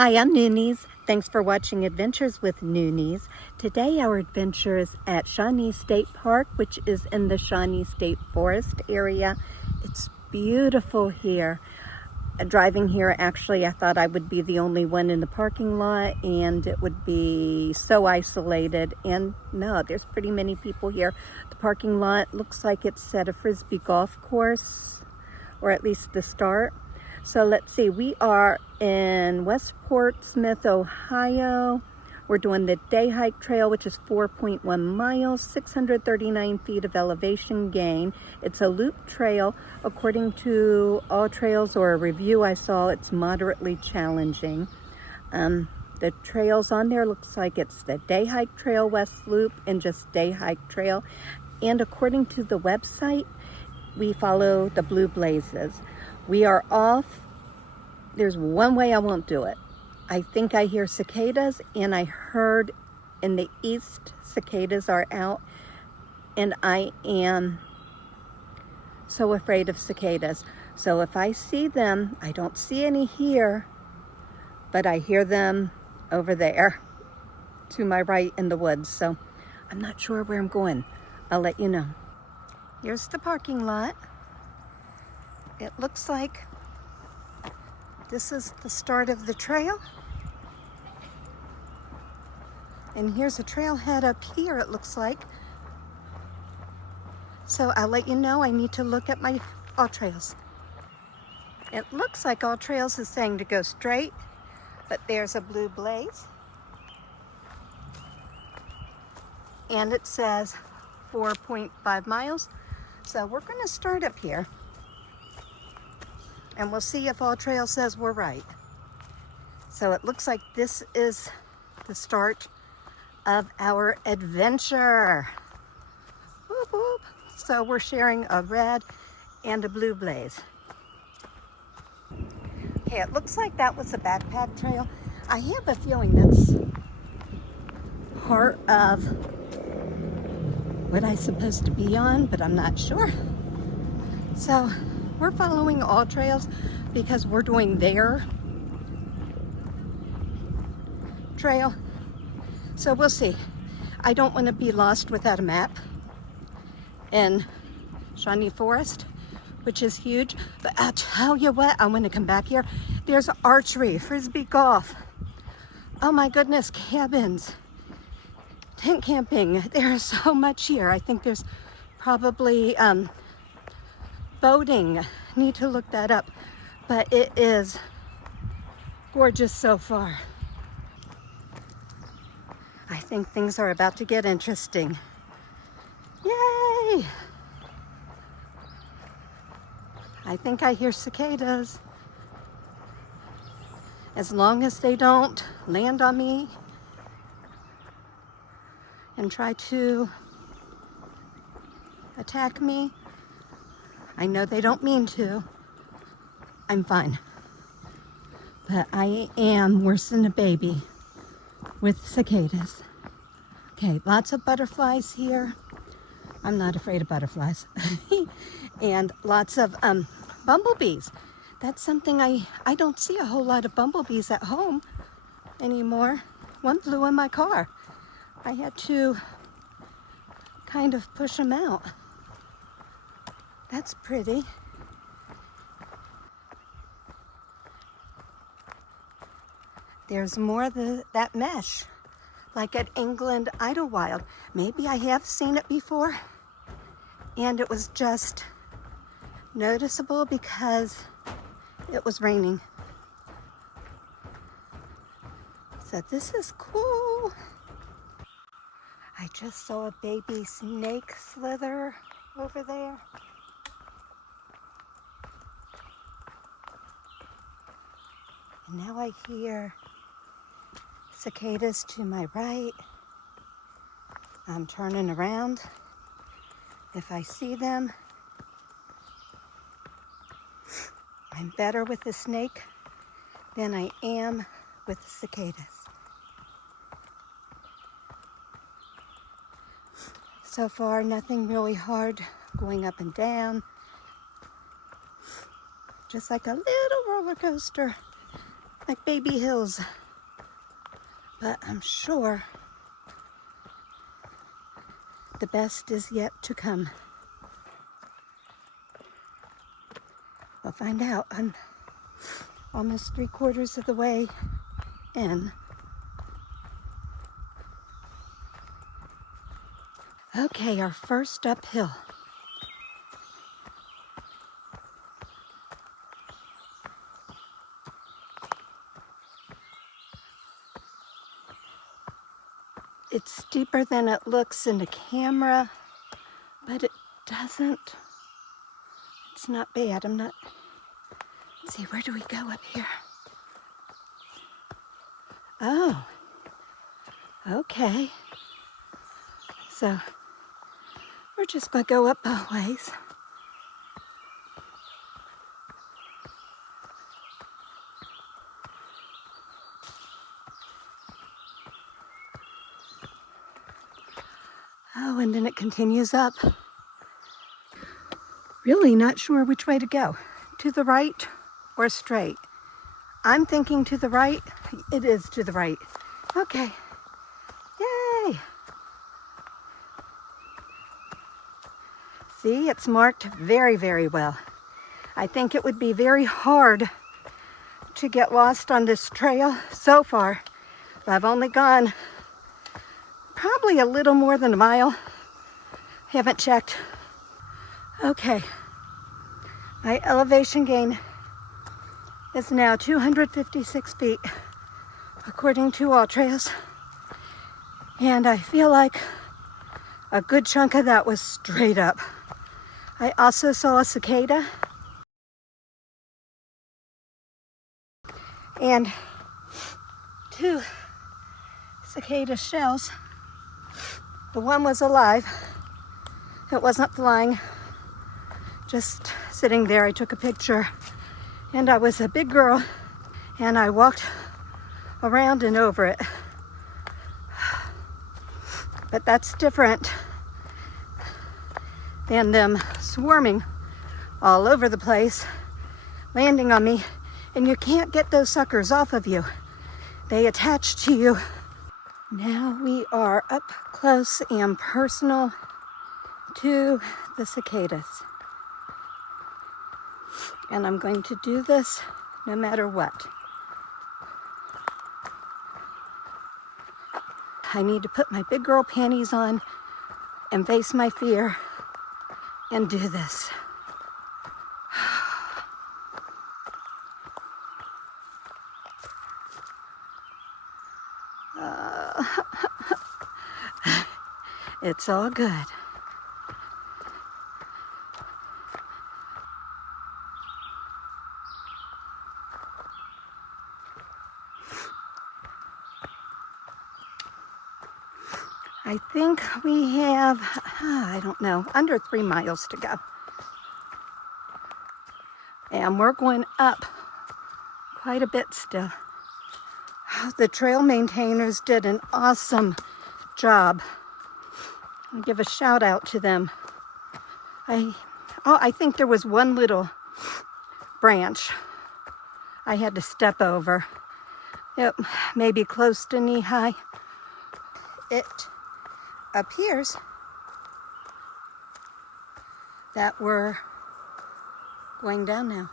Hi, I'm Noonies. Thanks for watching Adventures with Noonies. Today our adventure is at Shawnee State Park, which is in the Shawnee State Forest area. It's beautiful here. Driving here, actually, I thought I would be the only one in the parking lot and it would be so isolated. And no, there's pretty many people here. The parking lot looks like it's at a Frisbee golf course, or at least the start. So let's see, we are in West Portsmouth, Ohio. We're doing the day hike trail, which is 4.1 miles, 639 feet of elevation gain. It's a loop trail. According to All Trails or a review I saw, it's moderately challenging. The trails on there looks like it's the day hike trail, West Loop, and just day hike trail. And according to the website, we follow the blue blazes. We are off. There's one way I won't do it. I think I hear cicadas, and I heard in the east cicadas are out, and I am so afraid of cicadas. So if I see them, I don't see any here, but I hear them over there to my right in the woods. So I'm not sure where I'm going. I'll let you know. Here's the parking lot. It looks like this is the start of the trail. And here's a trailhead up here, it looks like. So I'll let you know, I need to look at my All Trails. It looks like All Trails is saying to go straight, but there's a blue blaze. And it says 4.5 miles. So we're gonna start up here. And we'll see if All Trail says we're right. So it looks like this is the start of our adventure. Whoop, whoop. So we're sharing a red and a blue blaze. Okay, it looks like that was a backpack trail. I have a feeling that's part of what I'm supposed to be on, but I'm not sure. So we're following All Trails because we're doing their trail. So we'll see. I don't want to be lost without a map in Shawnee Forest, which is huge. But I'll tell you what, I want to come back here. There's archery, Frisbee golf. Oh my goodness, cabins, tent camping. There's so much here. I think there's probably boating. Need to look that up, but it is gorgeous so far. I think things are about to get interesting. Yay! I think I hear cicadas. As long as they don't land on me and try to attack me, I know they don't mean to. I'm fine. But I am worse than a baby with cicadas. Okay, lots of butterflies here. I'm not afraid of butterflies. And lots of bumblebees. That's something I don't see a whole lot of bumblebees at home anymore. One flew in my car. I had to kind of push them out. That's pretty. There's more of that mesh, like at England Idlewild. Maybe I have seen it before, and it was just noticeable because it was raining. So this is cool. I just saw a baby snake slither over there. And now I hear cicadas to my right. I'm turning around. If I see them, I'm better with the snake than I am with the cicadas. So far, nothing really hard going up and down. Just like a little roller coaster. like baby hills, but I'm sure the best is yet to come. We'll find out. I'm almost 3/4 of the way in. Okay, our first uphill. It's steeper than it looks in the camera, but it doesn't. It's not bad. Let's see, where do we go up here? Oh, okay. So we're just gonna go up a ways. Oh, and then it continues up. Really not sure which way to go. To the right or straight. I'm thinking to the right. It is to the right. Okay. Yay! See, it's marked very, very well. I think it would be very hard to get lost on this trail so far. I've only gone probably a little more than a mile. Haven't checked. Okay. My elevation gain is now 256 feet, according to All Trails. And I feel like a good chunk of that was straight up. I also saw a cicada. And 2 cicada shells. The one was alive. It wasn't flying, just sitting there. I took a picture, and I was a big girl, and I walked around and over it. But that's different than them swarming all over the place, landing on me, and you can't get those suckers off of you. They attach to you. Now we are up close and personal to the cicadas. And I'm going to do this no matter what. I need to put my big girl panties on and face my fear and do this. It's all good. I think we have, I don't know, under 3 miles to go. And we're going up quite a bit still. The trail maintainers did an awesome job. I'll give a shout out to them. I think there was one little branch I had to step over. It may be close to knee high. It appears that we're going down now.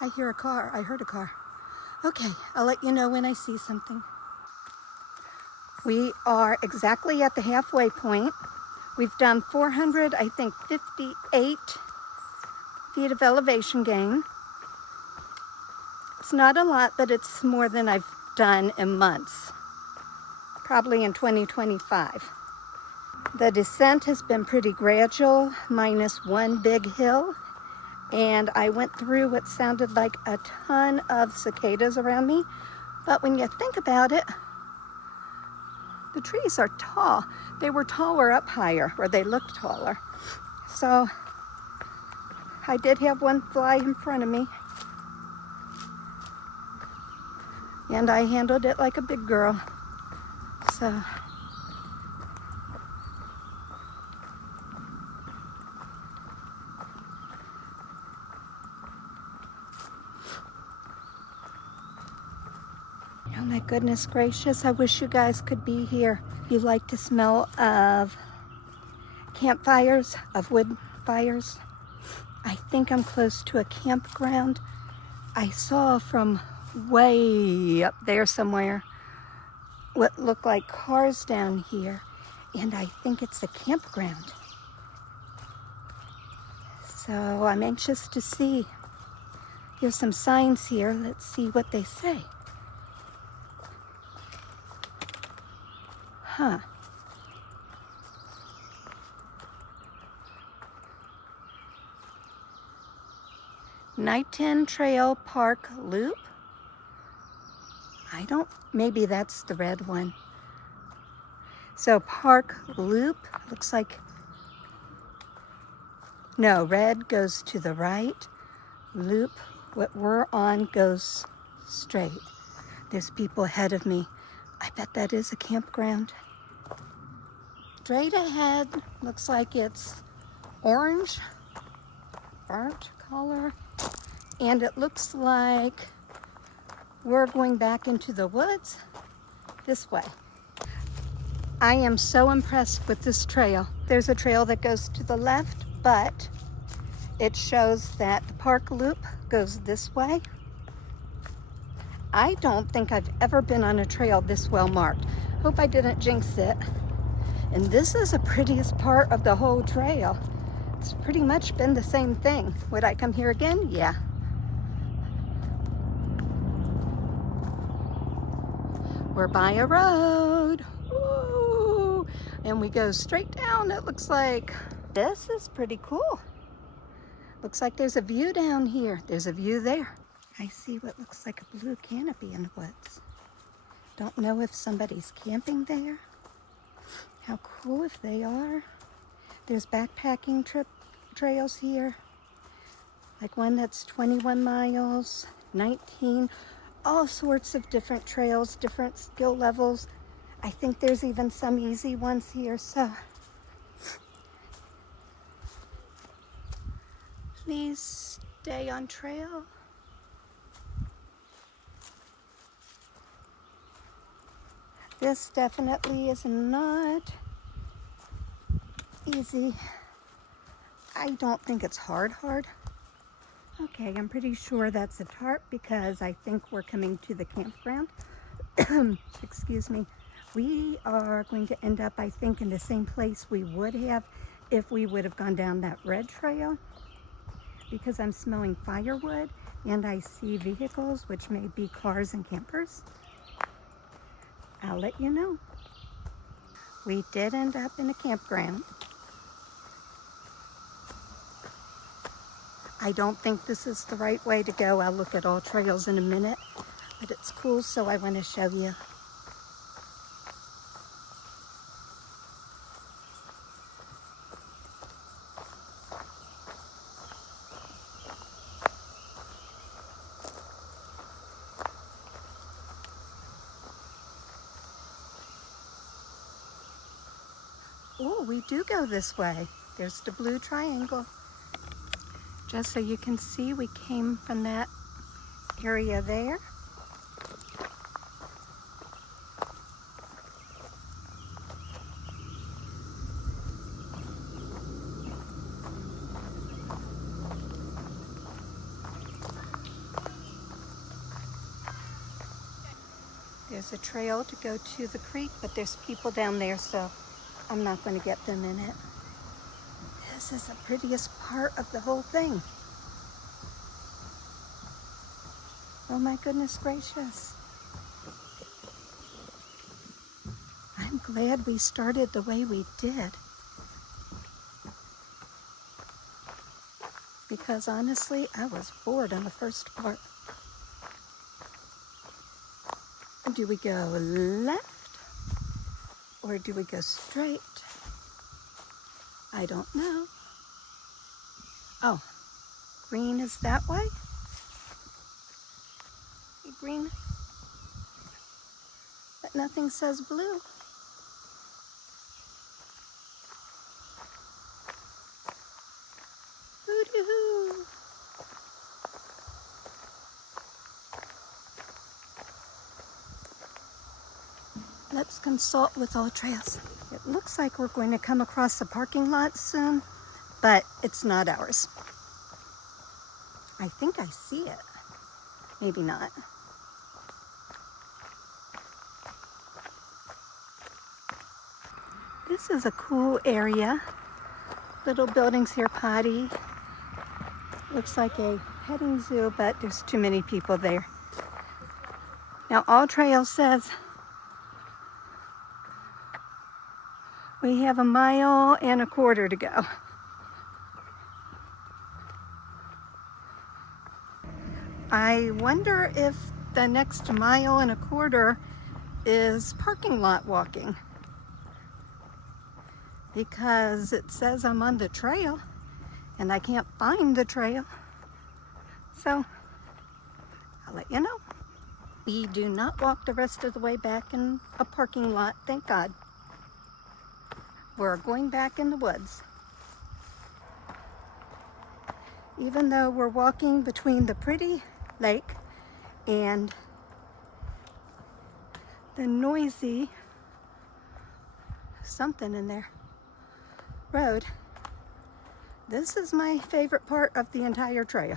I hear a car. I heard a car. Okay, I'll let you know when I see something. We are exactly at the halfway point. We've done 458 feet of elevation gain. It's not a lot, but it's more than I've done in months. Probably in 2025. The descent has been pretty gradual, minus one big hill. And I went through what sounded like a ton of cicadas around me. But when you think about it, the trees are tall. They were taller up higher, or they looked taller. So I did have one fly in front of me. And I handled it like a big girl. So my goodness gracious, I wish you guys could be here. You like the smell of campfires, of wood fires. I think I'm close to a campground. I saw from way up there somewhere what looked like cars down here, and I think it's a campground. So I'm anxious to see. Here's some signs here. Let's see what they say. Huh. Nighton Trail Park Loop. Maybe that's the red one. So Park Loop, looks like, no, red goes to the right. Loop, what we're on goes straight. There's people ahead of me. I bet that is a campground. Straight ahead, looks like it's orange, burnt color. And it looks like we're going back into the woods this way. I am so impressed with this trail. There's a trail that goes to the left, but it shows that the park loop goes this way. I don't think I've ever been on a trail this well marked. Hope I didn't jinx it. And this is the prettiest part of the whole trail. It's pretty much been the same thing. Would I come here again? Yeah. We're by a road. Ooh. And we go straight down, it looks like. This is pretty cool. Looks like there's a view down here. There's a view there. I see what looks like a blue canopy in the woods. Don't know if somebody's camping there. How cool if they are. There's backpacking trails here. Like one that's 21 miles, 19, all sorts of different trails, different skill levels. I think there's even some easy ones here, so please stay on trail. This definitely is not easy. I don't think it's hard. Okay, I'm pretty sure that's a tarp because I think we're coming to the campground. Excuse me. We are going to end up, I think, in the same place we would have if we would have gone down that red trail, because I'm smelling firewood and I see vehicles, which may be cars and campers. I'll let you know. We did end up in a campground. I don't think this is the right way to go. I'll look at all trails in a minute, but it's cool, so I want to show you. Oh, we do go this way. There's the blue triangle. Just so you can see, we came from that area there. There's a trail to go to the creek, but there's people down there, so I'm not going to get them in it. This is the prettiest part of the whole thing. Oh my goodness gracious. I'm glad we started the way we did. Because honestly, I was bored on the first part. Do we go left or do we go straight? I don't know. Oh, green is that way? Green, but nothing says blue. Hoo-doo-hoo. Let's consult with All Trails. It looks like we're going to come across a parking lot soon, but it's not ours. I think I see it. Maybe not. This is a cool area. Little buildings here, potty. Looks like a petting zoo, but there's too many people there. Now, All Trails says we have 1.25 miles to go. I wonder if the next 1.25 miles is parking lot walking, because it says I'm on the trail and I can't find the trail. So I'll let you know. We do not walk the rest of the way back in a parking lot, thank God. We're going back in the woods. Even though we're walking between the pretty lake and the noisy something in there road, this is my favorite part of the entire trail.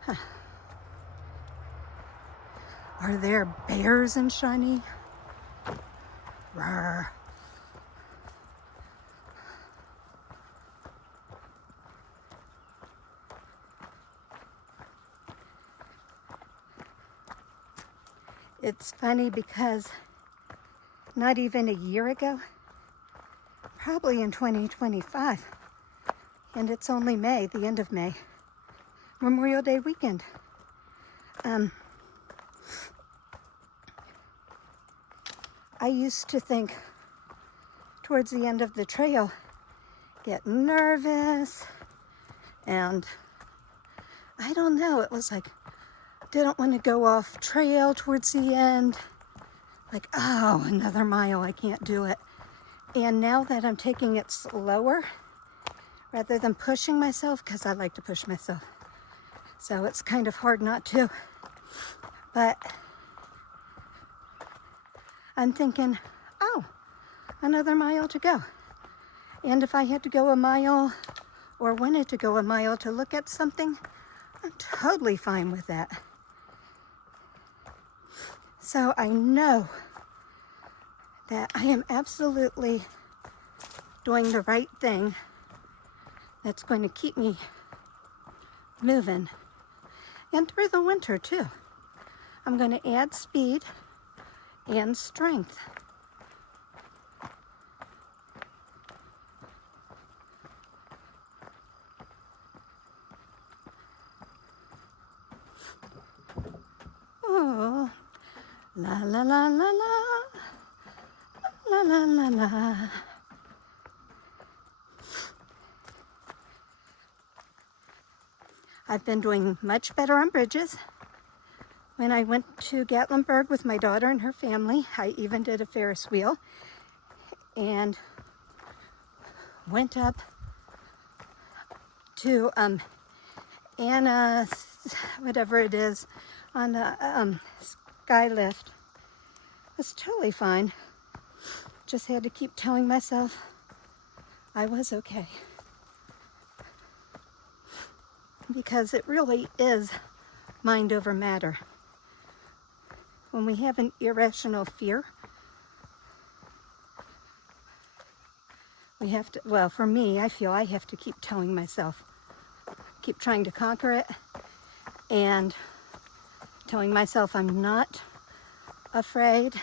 Huh. Are there bears in Shawnee? Rawr. It's funny because not even a year ago, probably in 2025, and it's only May, the end of May, Memorial Day weekend. I used to think towards the end of the trail, get nervous, and I don't know, it was like, didn't want to go off trail towards the end. Like, oh, another mile, I can't do it. And now that I'm taking it slower, rather than pushing myself, because I like to push myself, so it's kind of hard not to. But I'm thinking, oh, another mile to go. And if I had to go 1 mile or wanted to go 1 mile to look at something, I'm totally fine with that. So I know that I am absolutely doing the right thing that's going to keep me moving. And through the winter too. I'm going to add speed and strength. Oh. La la la la la, la la la la. I've been doing much better on bridges. When I went to Gatlinburg with my daughter and her family, I even did a Ferris wheel and went up to Anna, whatever it is, on the sky lift. It was totally fine. Just had to keep telling myself I was okay. Because it really is mind over matter. When we have an irrational fear, we have to, well, for me, I feel I have to keep telling myself, keep trying to conquer it, and telling myself I'm not afraid,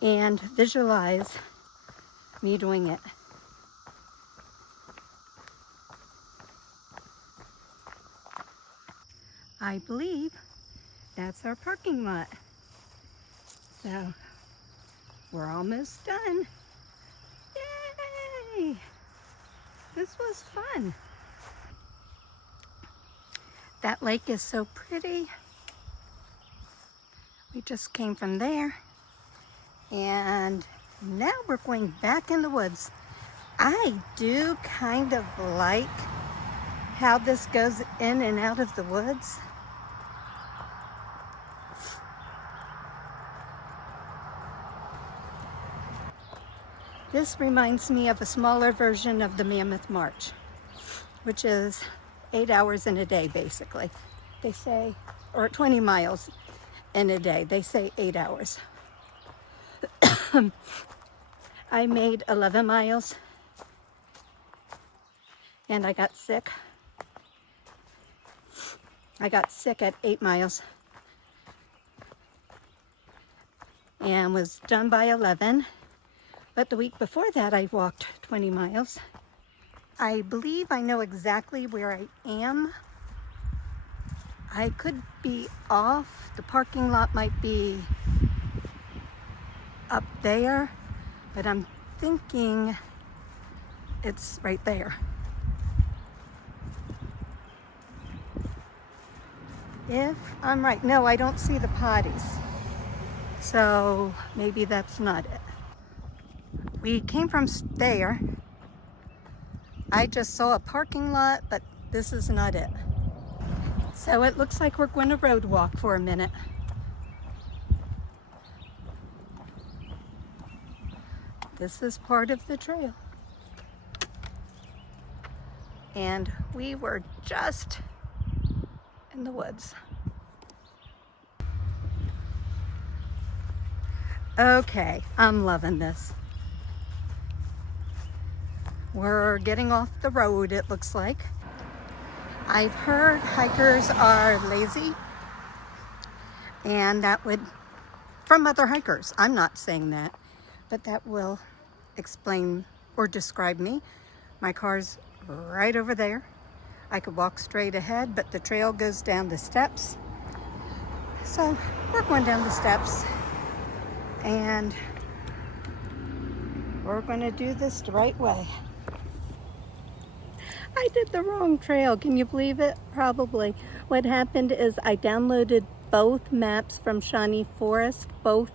and visualize me doing it. I believe that's our parking lot. So we're almost done. Yay! This was fun. That lake is so pretty. We just came from there. And now we're going back in the woods. I do kind of like how this goes in and out of the woods. This reminds me of a smaller version of the Mammoth March, which is 8 hours in a day, basically. They say, or 20 miles in a day. They say 8 hours. I made 11 miles and I got sick. I got sick at 8 miles and was done by 11. But the week before that, I walked 20 miles. I believe I know exactly where I am. I could be off. The parking lot might be up there, but I'm thinking it's right there. If I'm right. No, I don't see the potties. So maybe that's not it. We came from there. I just saw a parking lot, but this is not it. So it looks like we're going to road walk for a minute. This is part of the trail. And we were just in the woods. Okay, I'm loving this. We're getting off the road, it looks like. I've heard hikers are lazy, and that would, from other hikers, I'm not saying that, but that will explain or describe me. My car's right over there. I could walk straight ahead, but the trail goes down the steps. So we're going down the steps, and we're going to do this the right way. I did the wrong trail. Can you believe it? Probably. What happened is I downloaded both maps from Shawnee Forest, both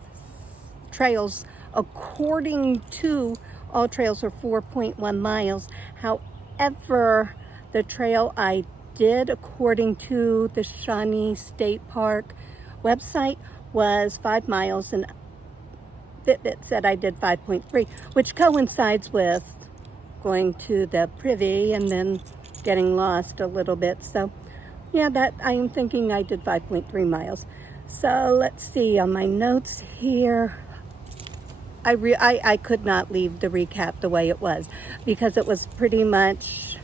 trails, according to all trails are 4.1 miles. However, the trail I did according to the Shawnee State Park website was 5 miles, and Fitbit said I did 5.3, which coincides with going to the privy and then getting lost a little bit. So yeah, that I'm thinking I did 5.3 miles. So let's see on my notes here. I could not leave the recap the way it was because it was pretty much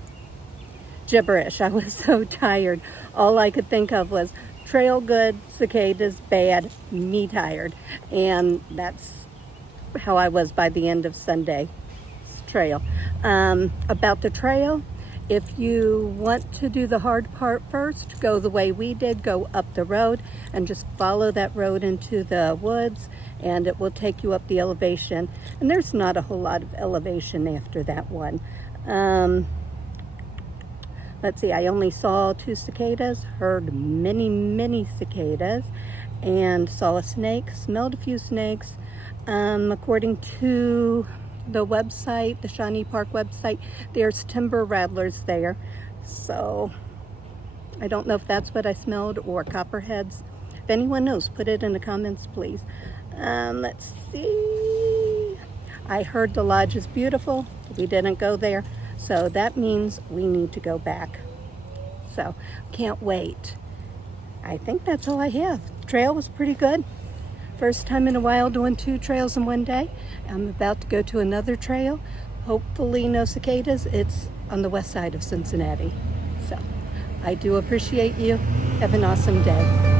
gibberish. I was so tired. All I could think of was trail good, cicadas bad, me tired. And that's how I was by the end of Sunday. Trail. About the trail, if you want to do the hard part first, go the way we did, go up the road and just follow that road into the woods, and it will take you up the elevation. And there's not a whole lot of elevation after that one. Let's see, I only saw 2 cicadas, heard many cicadas, and saw a snake, smelled a few snakes. According to the website, the Shawnee Park website, there's timber rattlers there. So I don't know if that's what I smelled or copperheads. If anyone knows, put it in the comments, please. Let's see. I heard the lodge is beautiful. We didn't go there. So that means we need to go back. So can't wait. I think that's all I have. The trail was pretty good. First time in a while doing 2 trails in one day. I'm about to go to another trail. Hopefully no cicadas. It's on the west side of Cincinnati. So I do appreciate you. Have an awesome day.